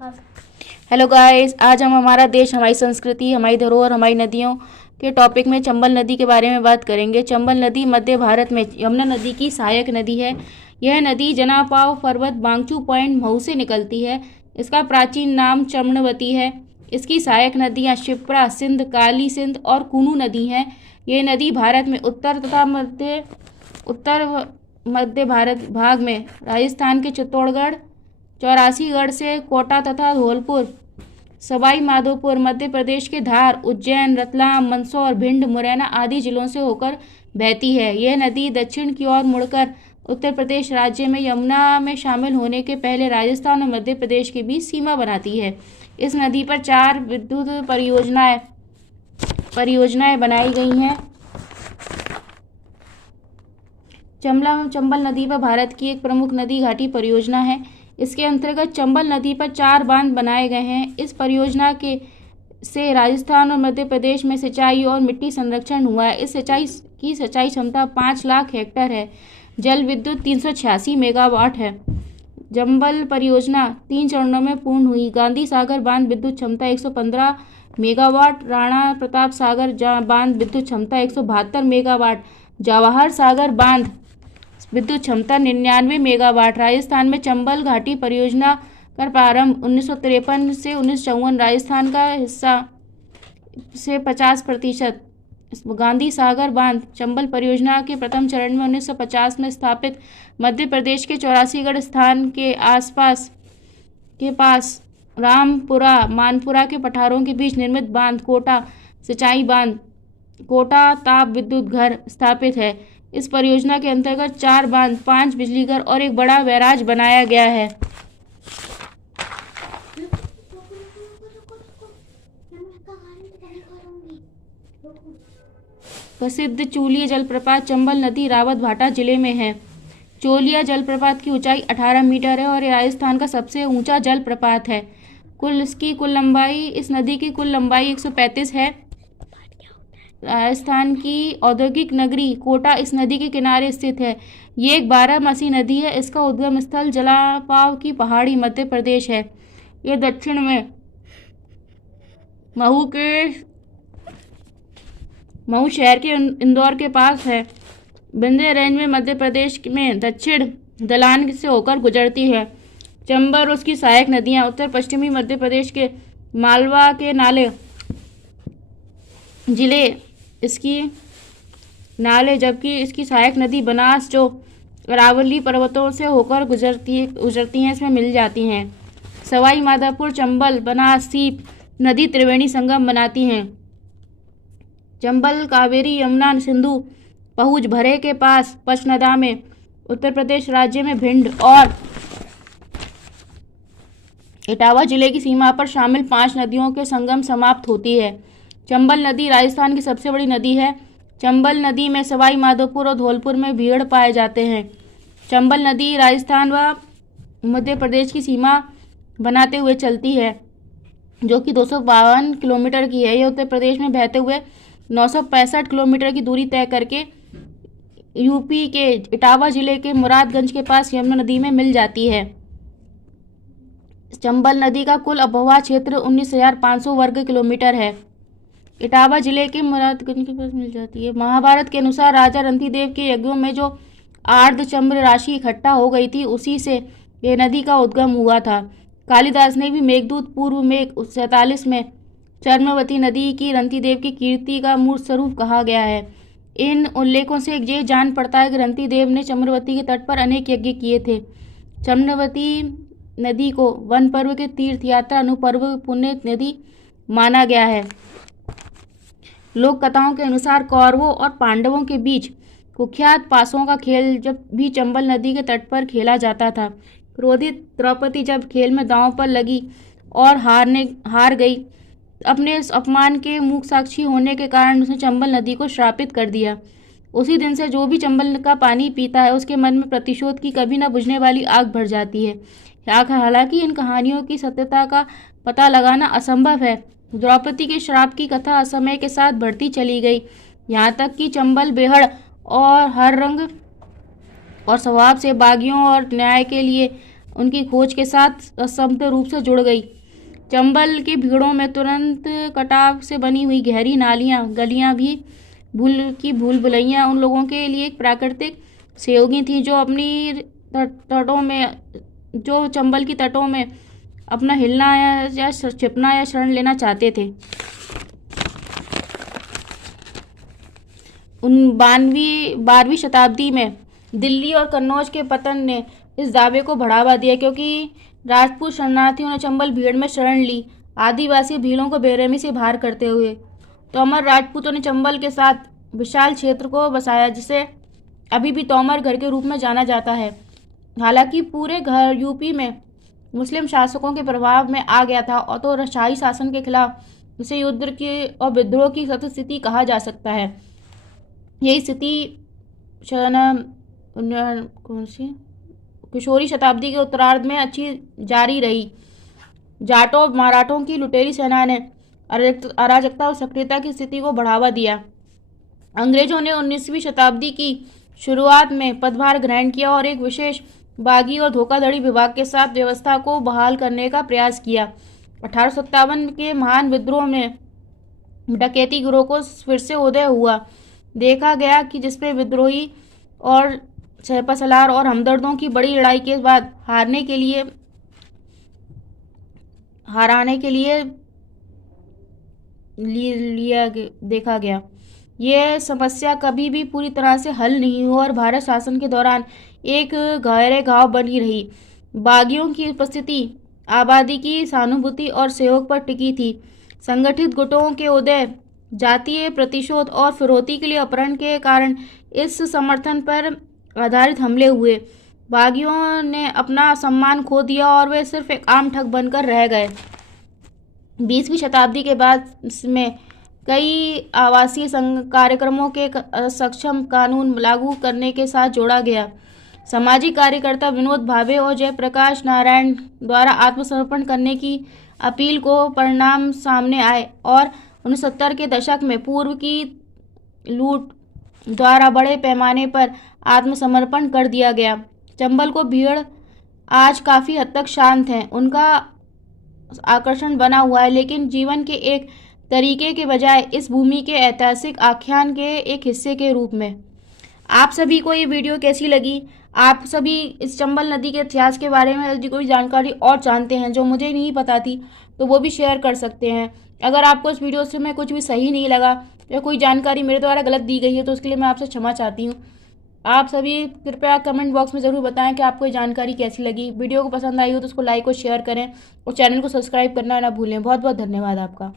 Hello guys, आज हम हमारा देश, हमारी संस्कृति, हमारी धरोहर, हमारी नदियों के टॉपिक में चंबल नदी के बारे में बात करेंगे। चंबल नदी मध्य भारत में यमुना नदी की सहायक नदी है। यह नदी जनापाव पर्वत बांगचू पॉइंट मऊ से निकलती है। इसका प्राचीन नाम चम्रणवती है। इसकी सहायक नदियाँ शिप्रा, सिंध, काली सिंध और कूनू नदी हैं। ये नदी भारत में उत्तर मध्य भारत भाग में राजस्थान के चित्तौड़गढ़, चौरासीगढ़ से कोटा तथा धौलपुर, सवाई माधोपुर, मध्य प्रदेश के धार, उज्जैन, रतलाम, मंदसौर, भिंड, मुरैना आदि जिलों से होकर बहती है। यह नदी दक्षिण की ओर मुड़कर उत्तर प्रदेश राज्य में यमुना में शामिल होने के पहले राजस्थान और मध्य प्रदेश के बीच सीमा बनाती है। इस नदी पर 4 विद्युत परियोजनाएं बनाई गई हैं। चंबल नदी पर भारत की एक प्रमुख नदी घाटी परियोजना है। इसके अंतर्गत चंबल नदी पर 4 बांध बनाए गए हैं। इस परियोजना के से राजस्थान और मध्य प्रदेश में सिंचाई और मिट्टी संरक्षण हुआ है। इस सिंचाई क्षमता 5 लाख हेक्टेयर है। जल विद्युत 386 मेगावाट है। चंबल परियोजना 3 चरणों में पूर्ण हुई। गांधी सागर बांध विद्युत क्षमता 115 मेगावाट, राणा प्रताप सागर बांध विद्युत क्षमता 172 मेगावाट, जवाहर सागर बांध विद्युत क्षमता 99 मेगावाट। राजस्थान में चंबल घाटी परियोजना का प्रारंभ 1953 से 1954 राजस्थान का हिस्सा से 50%। गांधी सागर बांध चंबल परियोजना के प्रथम चरण में 1950 में स्थापित मध्य प्रदेश के चौरासीगढ़ स्थान के पास रामपुरा मानपुरा के पठारों के बीच निर्मित बांध कोटा सिंचाई बांध, कोटा ताप विद्युत घर स्थापित है। इस परियोजना के अंतर्गत 4 बांध, 5 बिजलीघर और एक बड़ा बैराज बनाया गया है। प्रसिद्ध चोलिया जलप्रपात चंबल नदी रावत भाटा जिले में है। चोलिया जलप्रपात की ऊंचाई 18 मीटर है और यह राजस्थान का सबसे ऊंचा जलप्रपात है। इस नदी की कुल लंबाई 135 है। राजस्थान की औद्योगिक नगरी कोटा इस नदी के किनारे स्थित है। ये एक 12मासी नदी है। इसका उद्गम स्थल जलापाव की पहाड़ी मध्य प्रदेश है। ये दक्षिण में मऊ शहर के इंदौर के पास है। विंध्य रेंज में मध्य प्रदेश में दक्षिण ढलान से होकर गुजरती है। चंबल और उसकी सहायक नदियां उत्तर पश्चिमी मध्य प्रदेश के मालवा के नाले जिले जबकि इसकी सहायक नदी बनास जो अरावली पर्वतों से होकर गुजरती हैं, इसमें मिल जाती हैं। सवाई माधोपुर, चंबल, बनास, सीप नदी त्रिवेणी संगम बनाती हैं। चंबल कावेरी, यमुना, सिंधु पहुंच भरे के पास पचनदा में उत्तर प्रदेश राज्य में भिंड और इटावा जिले की सीमा पर शामिल 5 नदियों के संगम समाप्त होती है। चंबल नदी राजस्थान की सबसे बड़ी नदी है। चंबल नदी में सवाई माधोपुर और धौलपुर में भीड़ पाए जाते हैं। चंबल नदी राजस्थान व मध्य प्रदेश की सीमा बनाते हुए चलती है, जो कि 252 किलोमीटर की है। यह उत्तर प्रदेश में बहते हुए 965 किलोमीटर की दूरी तय करके यूपी के इटावा जिले के मुरादगंज के पास यमुना नदी में मिल जाती है। चंबल नदी का कुल आबोहवा क्षेत्र 19,500 वर्ग किलोमीटर है। इटावा जिले के मुरादगंज के पास मिल जाती है। महाभारत के अनुसार राजा रंतिदेव के यज्ञों में जो आर्द्रचम्र राशि इकट्ठा हो गई थी, उसी से यह नदी का उद्गम हुआ था। कालिदास ने भी मेघदूत पूर्व में 47 में चर्मवती नदी की रंतिदेव की कीर्ति का मूर्त स्वरूप कहा गया है। इन उल्लेखों से ये जान पड़ता है कि रंतिदेव ने चम्रवती के तट पर अनेक यज्ञ किए थे। चम्रवती नदी को वन पर्व के तीर्थ यात्रा अनुपर्व पुण्य नदी माना गया है। लोक कथाओं के अनुसार कौरवों और पांडवों के बीच कुख्यात पासों का खेल जब भी चंबल नदी के तट पर खेला जाता था। क्रोधित द्रौपदी जब खेल में दांव पर लगी और हार गई, अपने अपमान के मूक साक्षी होने के कारण उसने चंबल नदी को श्रापित कर दिया। उसी दिन से जो भी चंबल का पानी पीता है, उसके मन में प्रतिशोध की कभी न बुझने वाली आग भर जाती है। हालांकि इन कहानियों की सत्यता का पता लगाना असंभव है। द्रौपदी के श्राप की कथा समय के साथ बढ़ती चली गई, यहाँ तक कि चंबल बेहड़ और हर रंग और स्वभाव से बागियों और न्याय के लिए उनकी खोज के साथ असंबद्ध रूप से जुड़ गई। चंबल की भीड़ों में तुरंत कटाव से बनी हुई गहरी नालियाँ, गलियाँ भी भूल भुलैया उन लोगों के लिए एक प्राकृतिक सहयोगी थी जो अपनी तटों में जो चंबल की तटों में अपना हिलना या छिपना या शरण लेना चाहते थे। 12वीं शताब्दी में दिल्ली और कन्नौज के पतन ने इस दावे को बढ़ावा दिया, क्योंकि राजपूत शरणार्थियों ने चंबल भीड़ में शरण ली, आदिवासी भीलों को बेरहमी से बाहर करते हुए। तोमर राजपूतों ने चंबल के साथ विशाल क्षेत्र को बसाया, जिसे अभी भी तोमर घर के रूप में जाना जाता है। हालांकि पूरे घर यूपी में मुस्लिम शासकों के प्रभाव में आ गया था और तो शाही शासन के खिलाफ इसे युद्ध की और विद्रोह की सतत स्थिति कहा जा सकता है। यही स्थिति किशोरी शताब्दी के उत्तरार्ध में अच्छी जारी रही। जाटों मराठों की लुटेरी सेना ने अराजकता और सक्रियता की स्थिति को बढ़ावा दिया। अंग्रेजों ने 19वीं शताब्दी की शुरुआत में पदभार ग्रहण किया और एक विशेष बागी और धोखाधड़ी विभाग के साथ व्यवस्था को बहाल करने का प्रयास किया। 1857 के महान विद्रोह में डकैती गिरोह को फिर से उदय हुआ देखा गया कि जिसमें विद्रोही और सलार और हमदर्दों की बड़ी लड़ाई के बाद हराने के लिए देखा गया। यह समस्या कभी भी पूरी तरह से हल नहीं हुई और भारत शासन के दौरान एक गहरे घाव बनी रही। बागियों की उपस्थिति आबादी की सहानुभूति और सहयोग पर टिकी थी। संगठित गुटों के उदय, जातीय प्रतिशोध और फिरौती के लिए अपहरण के कारण इस समर्थन पर आधारित हमले हुए। बागियों ने अपना सम्मान खो दिया और वे सिर्फ एक आम ठग बनकर रह गए। 20वीं शताब्दी के बाद में कई आवासीय कार्यक्रमों के सक्षम कानून लागू करने के साथ जोड़ा गया। सामाजिक कार्यकर्ता विनोद भावे और जयप्रकाश नारायण द्वारा आत्मसमर्पण करने की अपील को परिणाम सामने आए और 1970 के दशक में पूर्व की लूट द्वारा बड़े पैमाने पर आत्मसमर्पण कर दिया गया। चंबल को भीड़ आज काफ़ी हद तक शांत है, उनका आकर्षण बना हुआ है, लेकिन जीवन के एक तरीके के बजाय इस भूमि के ऐतिहासिक आख्यान के एक हिस्से के रूप में। आप सभी को ये वीडियो कैसी लगी? आप सभी इस चंबल नदी के इतिहास के बारे में यदि कोई जानकारी और जानते हैं जो मुझे नहीं पता थी तो वो भी शेयर कर सकते हैं। अगर आपको इस वीडियो से में कुछ भी सही नहीं लगा या कोई जानकारी मेरे द्वारा गलत दी गई है तो उसके लिए मैं आपसे क्षमा चाहती हूँ। आप सभी कृपया कमेंट बॉक्स में ज़रूर बताएं कि आपको ये जानकारी कैसी लगी। वीडियो को पसंद आई हो तो उसको लाइक और शेयर करें और चैनल को सब्सक्राइब करना ना भूलें। बहुत बहुत धन्यवाद आपका।